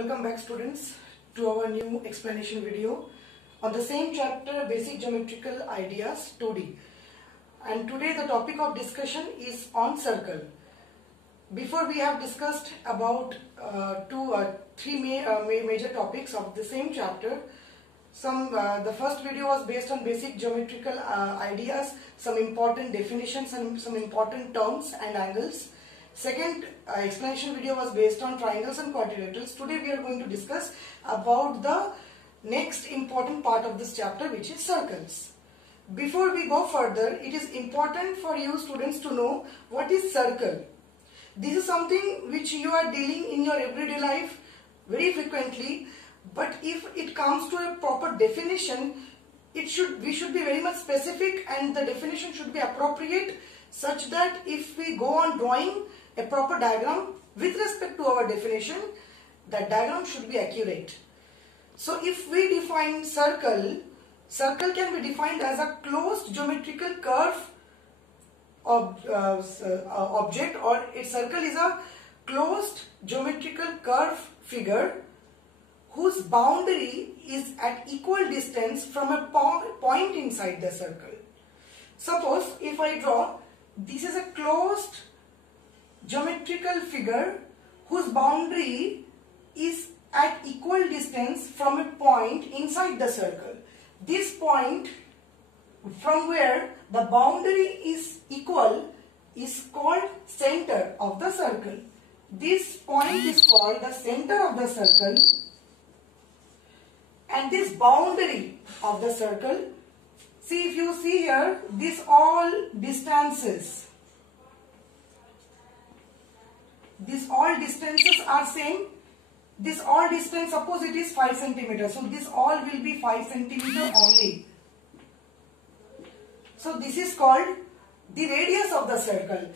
Welcome back students to our new explanation video on the same chapter Basic Geometrical Ideas 2D, and today the topic of discussion is on circle. Before we have discussed about three major topics of the same chapter. The first video was based on basic geometrical ideas, some important definitions and some important terms and angles. Second explanation video was based on triangles and quadrilaterals. Today we are going to discuss about the next important part of this chapter, which is circles. Before we go further, it is important for you students to know what is circle. This is something which you are dealing in your everyday life very frequently, but if it comes to a proper definition, we should be very much specific, and the definition should be appropriate such that if we go on drawing a proper diagram with respect to our definition, that diagram should be accurate. So if we define circle can be defined as a closed geometrical curve object, or a circle is a closed geometrical curve figure whose boundary is at equal distance from a point inside the circle. Suppose if I draw, this is a closed geometrical figure whose boundary is at equal distance from a point inside the circle. This point from where the boundary is equal is called center of the circle. This point is called the center of the circle, and this boundary of the circle, see, if you see here, these all distances are same. This all distance, suppose it is 5 centimeters, so this all will be 5 centimeter only. So this is called the radius of the circle.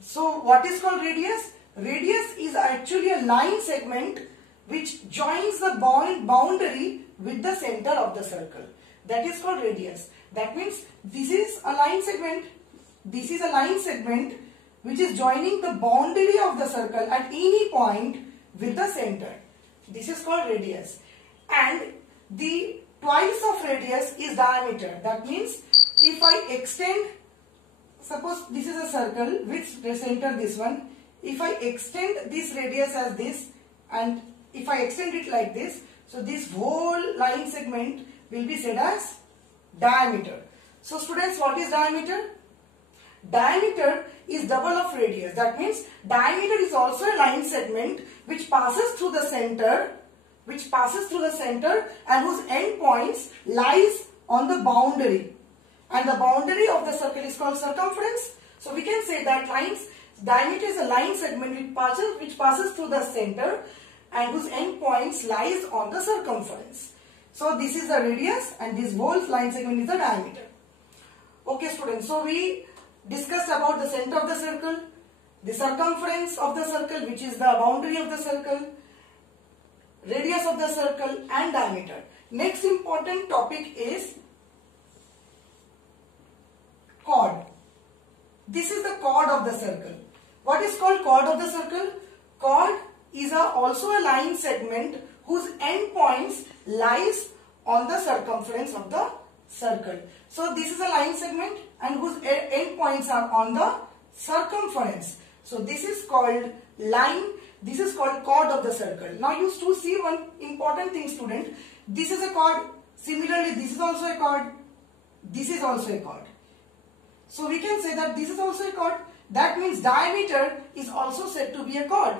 So what is called radius? Radius is actually a line segment which joins the boundary with the center of the circle. That is called radius. That means this is a line segment. This is a line segment which is joining the boundary of the circle at any point with the center. This is called radius. And the twice of radius is diameter. That means if I extend, suppose this is a circle with the center this one. If I extend this radius as this, and if I extend it like this, so this whole line segment will be said as diameter. So students, what is diameter? Diameter is double of radius. That means diameter is also a line segment which passes through the center, and whose end points lies on the boundary. And the boundary of the circle is called circumference. So we can say that diameter is a line segment which passes through the center and whose end points lies on the circumference. So this is the radius, and this whole line segment is the diameter. Okay students, so we discussed about the center of the circle, the circumference of the circle, which is the boundary of the circle, radius of the circle, and diameter. Next important topic is chord. This is the chord of the circle. What is called chord of the circle? Chord is also a line segment whose end points lies on the circumference of the circle. So this is a line segment and whose end points are on the circumference. So this is called line. This is called chord of the circle. Now you to see one important thing, student. This is a chord. Similarly, this is also a chord. This is also a chord. So we can say that this is also a chord. That means diameter is also said to be a chord.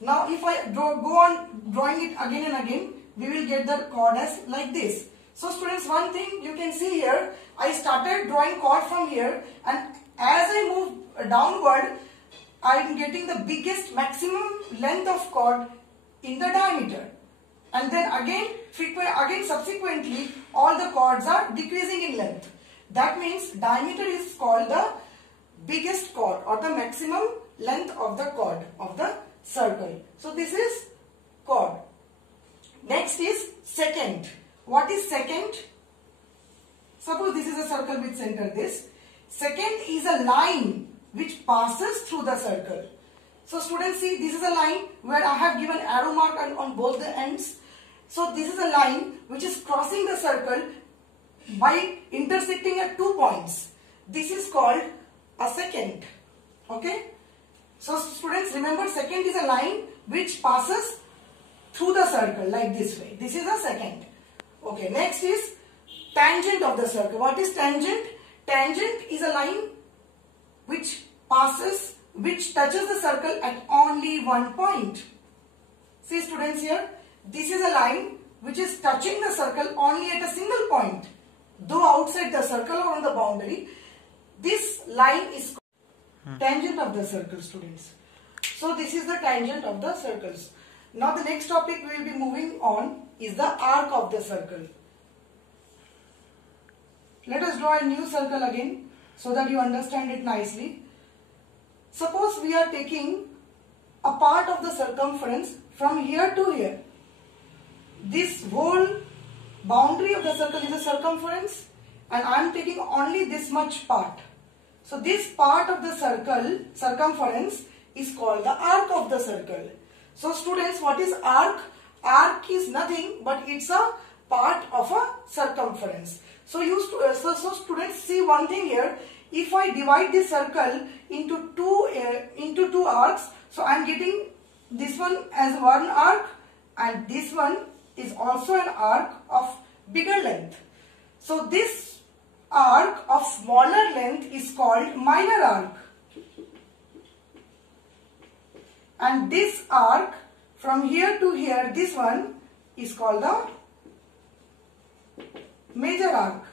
Now if I go on drawing it again and again, we will get the chord as like this. So students, one thing you can see here, I started drawing chord from here, and as I move downward, I am getting the biggest maximum length of chord in the diameter. And then again subsequently, all the chords are decreasing in length. That means diameter is called the biggest chord or the maximum length of the chord of the circle. So this is chord. Next is secant. What is secant? Suppose this is a circle with center this. Secant is a line which passes through the circle. So students, see, this is a line where I have given arrow mark on both the ends. So this is a line which is crossing the circle by intersecting at 2 points. This is called a secant. Okay. So students, remember, secant is a line which passes through the circle like this way. This is a secant. Okay. Next is tangent of the circle. What is tangent? Tangent is a line which touches the circle at only 1 point. See students, here, this is a line which is touching the circle only at a single point. Though outside the circle or on the boundary, this line is called tangent of the circle, students. So this is the tangent of the circles. Now the next topic we will be moving on is the arc of the circle. Let us draw a new circle again so that you understand it nicely. Suppose we are taking a part of the circumference from here to here. This whole boundary of the circle is a circumference, and I am taking only this much part. So this part of the circle, circumference, is called the arc of the circle. So students, what is arc? Arc is nothing but it's a part of a circumference. So students, see one thing here. If I divide this circle into two arcs, so I am getting this one as one arc, and this one is also an arc of bigger length. So this arc of smaller length is called minor arc, and this arc from here to here, this one, is called the major arc.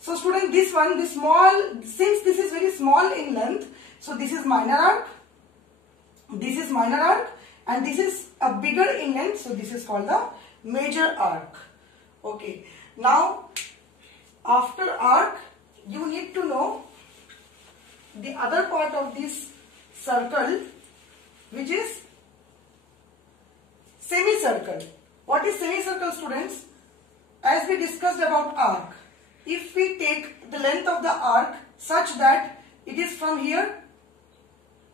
So student, this one, this small, since this is very small in length, so this is minor arc, this is minor arc, and this is a bigger in length, so this is called the major arc. Okay. Now, after arc, you need to know the other part of this circle, which is semicircle. What is semicircle, students? As we discussed about arc, if we take the length of the arc such that it is from here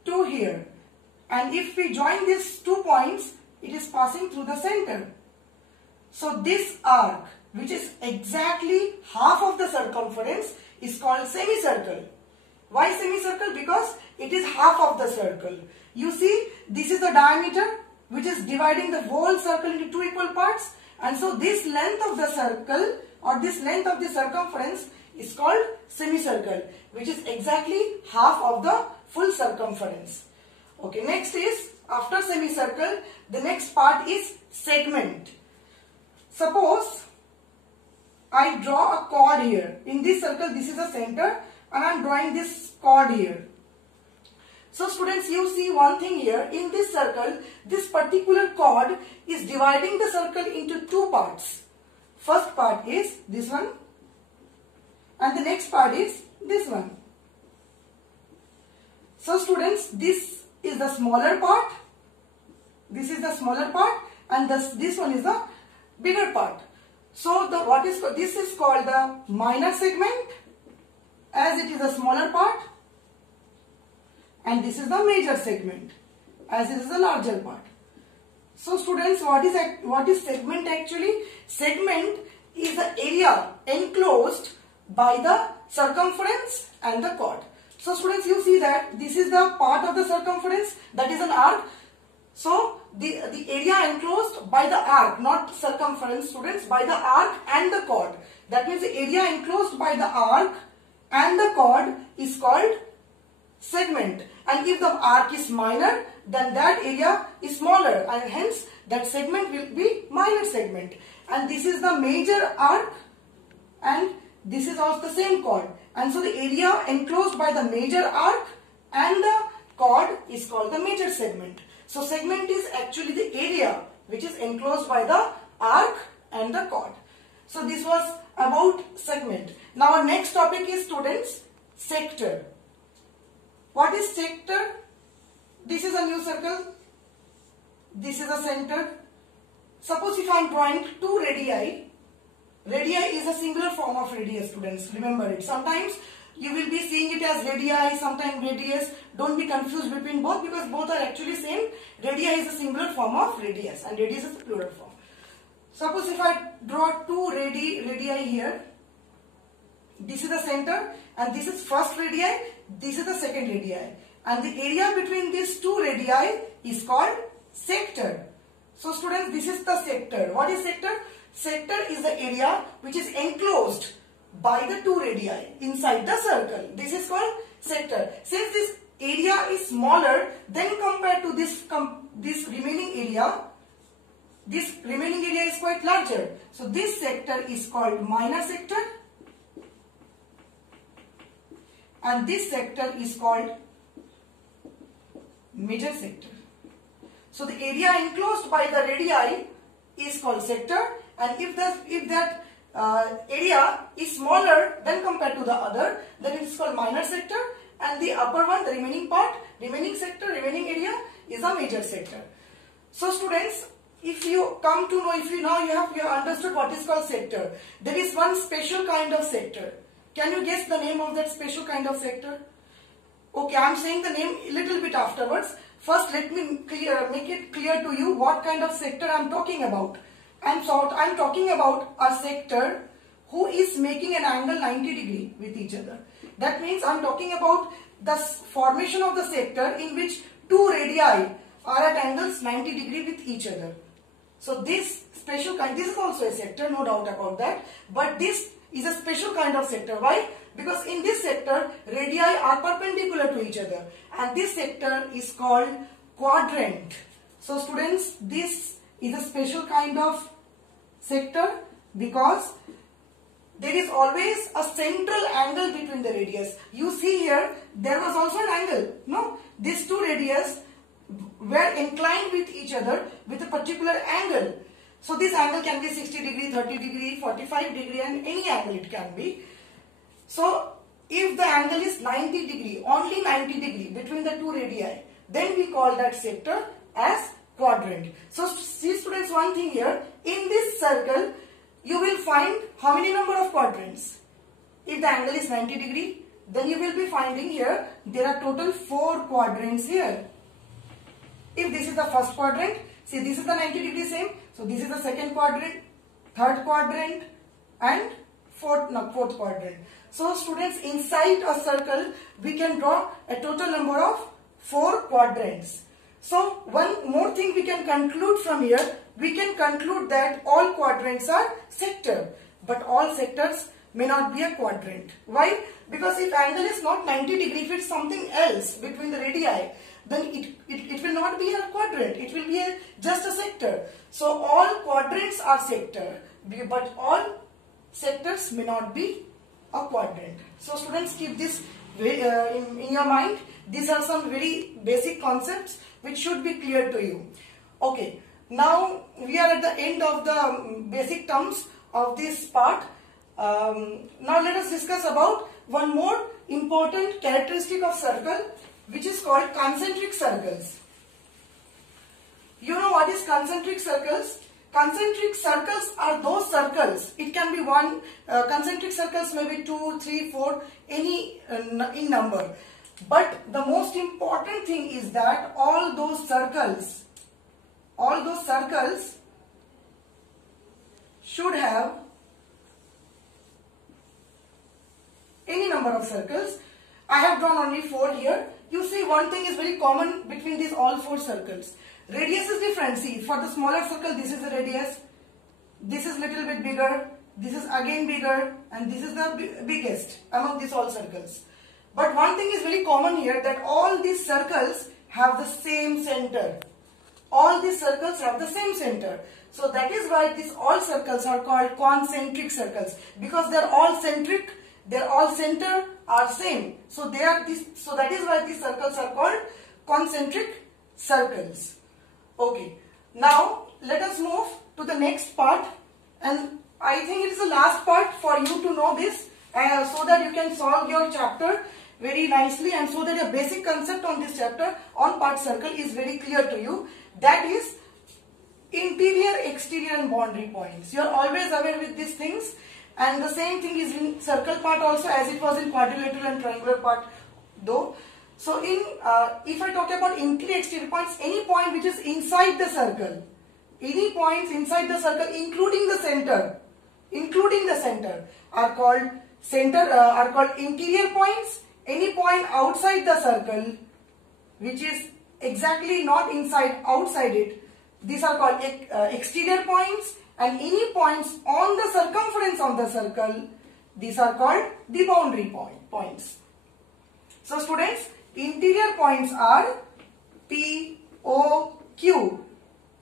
to here, and if we join these 2 points, it is passing through the center. So this arc, which is exactly half of the circumference, is called semicircle. Why semicircle? Because it is half of the circle. You see, this is the diameter which is dividing the whole circle into 2 equal parts, and so this length of the circle or this length of the circumference is called semicircle, which is exactly half of the full circumference. Okay, next is, after semicircle, the next part is segment. Suppose I draw a chord here. In this circle, this is the center, and I am drawing this chord here. So students, you see one thing here. In this circle, this particular chord is dividing the circle into 2 parts. First part is this one, and the next part is this one. So students, this is the smaller part, this is the smaller part, and this one is the bigger part. So this is called the minor segment, as it is a smaller part, and this is the major segment, as it is a larger part. So students, what is segment actually? Segment is the area enclosed by the circumference and the chord. So students, you see that this is the part of the circumference, that is an arc. So the area enclosed by the arc, not circumference, students, by the arc and the chord. That means the area enclosed by the arc and the chord is called segment. And if the arc is minor, then that area is smaller, and hence that segment will be minor segment. And this is the major arc, and this is also the same chord. And so the area enclosed by the major arc and the chord is called the major segment. So segment is actually the area which is enclosed by the arc and the chord. So this was about segment. Now our next topic is, students, sector. What is sector? This is a new circle. This is a center. Suppose if I am drawing 2 radii. Radii is a singular form of radius, students. Remember it. Sometimes you will be seeing it as radii, sometimes radius. Don't be confused between both because both are actually same. Radii is a singular form of radius and radius is a plural form. Suppose if I draw two radii here, this is the center and this is first radii, this is the second radii, and the area between these two radii is called sector. So students, this is the sector. What is sector? Sector is the area which is enclosed by the two radii inside the circle. This is called sector. Since this area is smaller than compared to this remaining area is quite larger. So this sector is called minor sector and this sector is called major sector. So the area enclosed by the radii is called sector, and if that area is smaller than compared to the other, then it is called minor sector, and the upper one, the remaining part, remaining sector, remaining area is a major sector. So students, if you come to know, if you now you have understood what is called sector, there is one special kind of sector. Can you guess the name of that special kind of sector? Okay, I am saying the name a little bit afterwards. First, let me make it clear to you what kind of sector I am talking about. I am talking about a sector who is making an angle 90 degree with each other. That means I am talking about the formation of the sector in which two radii are at angles 90 degree with each other. So this special kind, this is also a sector, no doubt about that. But this is a special kind of sector. Why? Because in this sector, radii are perpendicular to each other. And this sector is called quadrant. So students, this is a special kind of sector because there is always a central angle between the radius. You see here, there was also an angle. No? These two radius were inclined with each other with a particular angle. So this angle can be 60 degree, 30 degree, 45 degree and any angle it can be. So if the angle is 90 degree, only 90 degree between the two radii, then we call that sector as quadrant. So see students, one thing here, in this circle you will find how many number of quadrants? If the angle is 90 degree, then you will be finding here there are total 4 quadrants here. If this is the first quadrant, see this is the 90 degree same. So this is the second quadrant, third quadrant and fourth quadrant. So students, inside a circle we can draw a total number of 4 quadrants. So one more thing we can conclude from here, we can conclude that all quadrants are sector, but all sectors may not be a quadrant. Why? Because if angle is not 90 degree, if it's something else between the radii, then it will not be a quadrant, it will be just a sector. So all quadrants are sector, but all sectors may not be a quadrant. So students, keep this in your mind. These are some very basic concepts which should be clear to you. Okay, now we are at the end of the basic terms of this part. Now let us discuss about one more important characteristic of circle, which is called concentric circles. You know what is concentric circles? Concentric circles are those circles. It can be one, concentric circles may be 2, 3, 4, any in number. But the most important thing is that all those circles should have any number of circles. I have drawn only 4 here. You see, one thing is very common between these all 4 circles. Radius is different. See, for the smaller circle, this is the radius. This is little bit bigger. This is again bigger. And this is the biggest among these all circles. But one thing is very common here, that all these circles have the same center. All these circles have the same center. So that is why these all circles are called concentric circles. Because they are all centric, their all center are same. So they are this. So that is why these circles are called concentric circles. Okay. Now let us move to the next part, and I think it is the last part for you to know this, so that you can solve your chapter very nicely, and so that a basic concept on this chapter on part circle is very clear to you. That is interior, exterior and boundary points. You are always aware with these things. And the same thing is in circle part also, as it was in quadrilateral and triangular part though. So if I talk about interior exterior points, any point which is inside the circle, any points inside the circle including the center are called interior points. Any point outside the circle which is exactly not inside, outside it, these are called exterior points, and any points on the circumference of the circle, these are called the boundary points. So students, interior points are P, O, Q,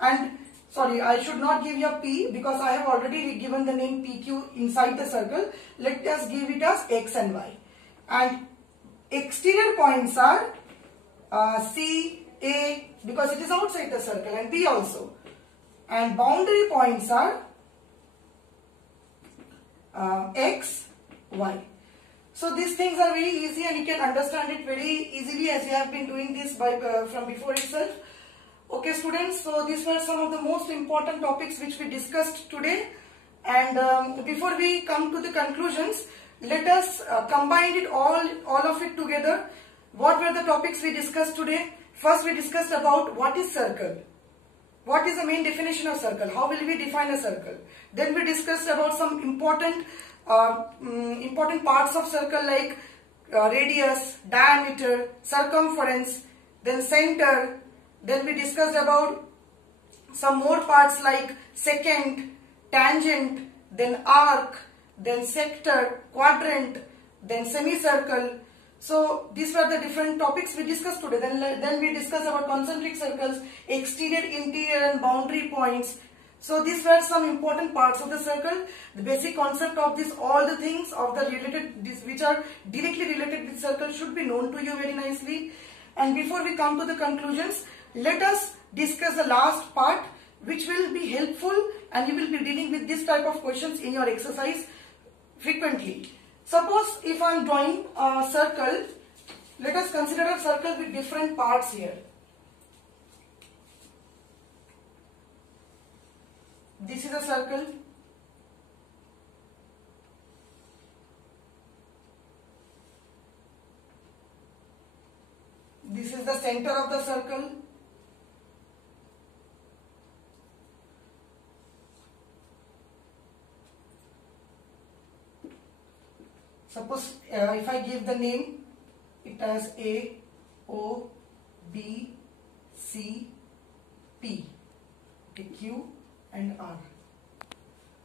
and sorry, I should not give you a P because I have already given the name PQ inside the circle. Let us give it as X and Y. And exterior points are C, A, because it is outside the circle, and B also. And boundary points are X, Y. So these things are very easy and you can understand it very easily as you have been doing this from before itself. Okay students, so these were some of the most important topics which we discussed today, and before we come to the conclusions, let us combine it all of it together. What were the topics we discussed today? First we discussed about what is circle. What is the main definition of circle? How will we define a circle? Then we discussed about some important parts of circle like radius, diameter, circumference, then center. Then we discussed about some more parts like secant, tangent, then arc, then sector, quadrant, then semicircle. So these were the different topics we discussed today. Then we discussed about concentric circles, exterior, interior and boundary points. So these were some important parts of the circle. The basic concept of this, all the things of the which are directly related with circle should be known to you very nicely. And before we come to the conclusions, let us discuss the last part which will be helpful, and you will be dealing with this type of questions in your exercise frequently. Suppose if I am drawing a circle, let us consider a circle with different parts here. This is a circle. This is the center of the circle. Suppose if I give the name, it as A, O, B, C, P, Q and R.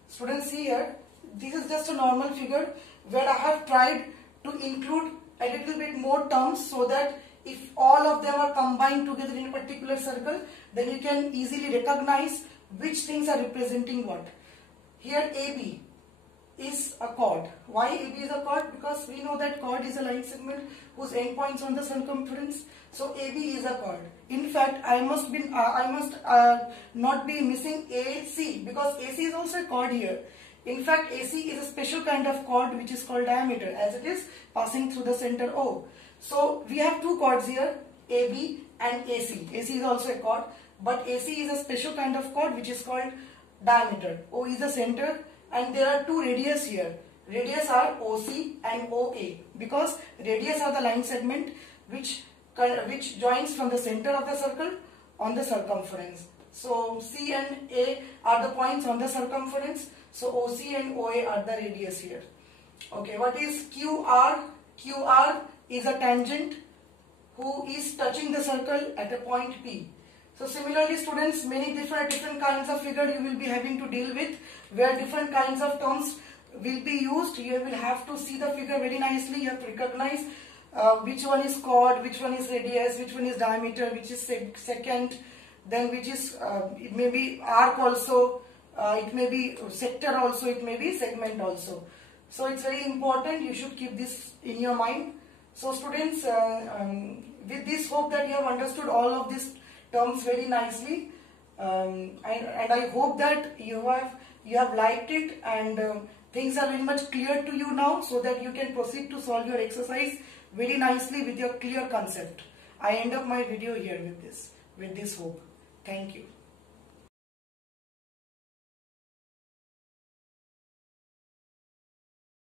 Students, see here, this is just a normal figure where I have tried to include a little bit more terms so that if all of them are combined together in a particular circle, then you can easily recognize which things are representing what. Here AB is a chord. Why AB is a chord? Because we know that chord is a line segment whose endpoints on the circumference. So AB is a chord. In fact, I must not be missing AC, because AC is also a chord here. In fact, AC is a special kind of chord which is called diameter, as it is passing through the center O. So we have two chords here, AB and AC. AC is also a chord, but AC is a special kind of chord which is called diameter. O is the center, and there are two radius here. Radius are OC and OA, because radius are the line segment which joins from the center of the circle on the circumference. So C and A are the points on the circumference. So OC and OA are the radius here. Okay, what is QR? QR is a tangent who is touching the circle at a point P. So similarly, students, many different kinds of figure you will be having to deal with, where different kinds of terms will be used. You will have to see the figure very nicely. You have to recognize which one is chord, which one is radius, which one is diameter, which is secant, then which is it may be arc also, it may be sector also, it may be segment also. So it's very important. You should keep this in your mind. So students, with this, hope that you have understood all of these terms very nicely, and I hope that you have liked it, and things are very much clear to you now, so that you can proceed to solve your exercise very nicely with your clear concept. I end up my video here with this hope. Thank you.